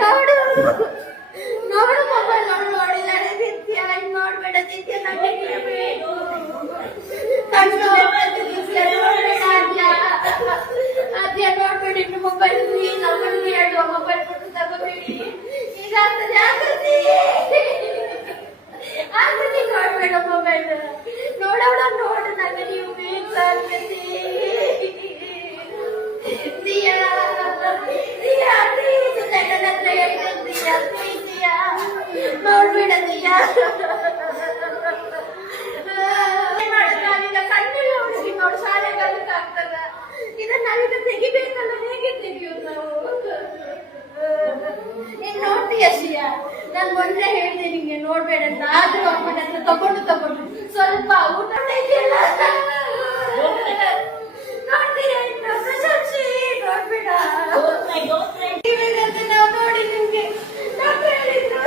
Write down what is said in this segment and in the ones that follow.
ನೋಡು ನೋಡು ಮೊಬೈಲ್ ನೋಡಿದಾರೆ ದಿತ್ಯ ನೋಡ್ಬೇಡ ದಿತ್ಯ ಅದ್ಯ ನೋಡ್ಬೇಡಿ ಇನ್ನು ಮೊಬೈಲ್ ನಮ್ಮನಿಗೆ ಹೇಳುವ ಮೊಬೈಲ್ ಕೊಟ್ಟು ತಗೋಬೇಡಿ ಇದಾಗ್ತದೆ ಆಕೃತಿ ಆಕೃತಿ ನೋಡ್ಬೇಡ ಮೊಬೈಲ್ ನೋಡೋಣ ನೋಡು ನನಗೆ ನೀವು ಬೇಕು ಆಕೃತಿ ದಿಯಾ ದಿಯಾ ಪ್ಲೀಸ್ ನನ್ನ ಹತ್ರ ಹೇಳ್ತೀನಿ ದಿಯಾ ಪ್ಲೀಸ್ ದಿಯಾ ನೋಡ್ಬೇಡ ದಿಯಾ ನಾವೀಗ ಕಣ್ಣೆಲ್ಲ ಹುಡುಗಿ ನೋಡು ಶಾಲೆ ಬರ್ಲಿಕ್ಕಾಗ್ತದ ಇದನ್ನ ನಾವೀಗ ತೆಗಿಬೇಕಲ್ಲ ಹೇಗೆ ತೆಗಿಯೋದು ನಾವು ನೀನ್ ನೋಡ್ತೀಯ ಶ್ರೀಯ ನಾನು ಮೊನ್ನೆ ಹೇಳಿದೆ ನಿಂಗೆ ನೋಡ್ಬೇಡ ಅಂತ ಆದ್ರೂ ಅಮ್ಮನ ಹತ್ರ ತಗೊಂಡು ಸ್ವಲ್ಪ ಊಟ ಇದೆಯಲ್ಲ ನೋಡ್ತೀಯ ಇನ್ನು ಪ್ರಶಂಸಿ ನೋಡ್ಬೇಡ ನಾವು ನೋಡಿ ನಿಮ್ಗೆ ಡಾಕ್ಟರ್ ಹೇಳಿದ್ರು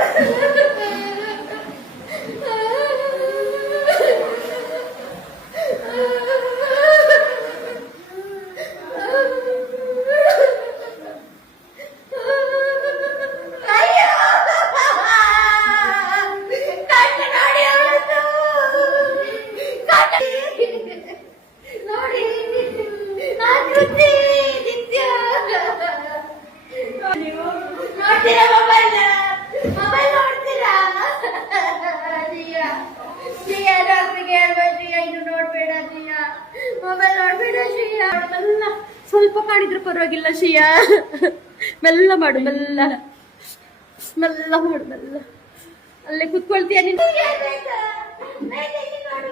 ಸ್ವಲ್ಪ ಕಾಣಿದ್ರು ಪರವಾಗಿಲ್ಲ ಶ್ರೀಯಾ ಮೆಲ್ಲ ಮಾಡು ಮೆಲ್ಲ ಮೆಲ್ಲ ಮಾಡು ಮೆಲ್ಲ ಅಲ್ಲೇ ಕುತ್ಕೊಳ್ತೀಯ ನೀನು ಹೇಳಿದೆ ನೋಡು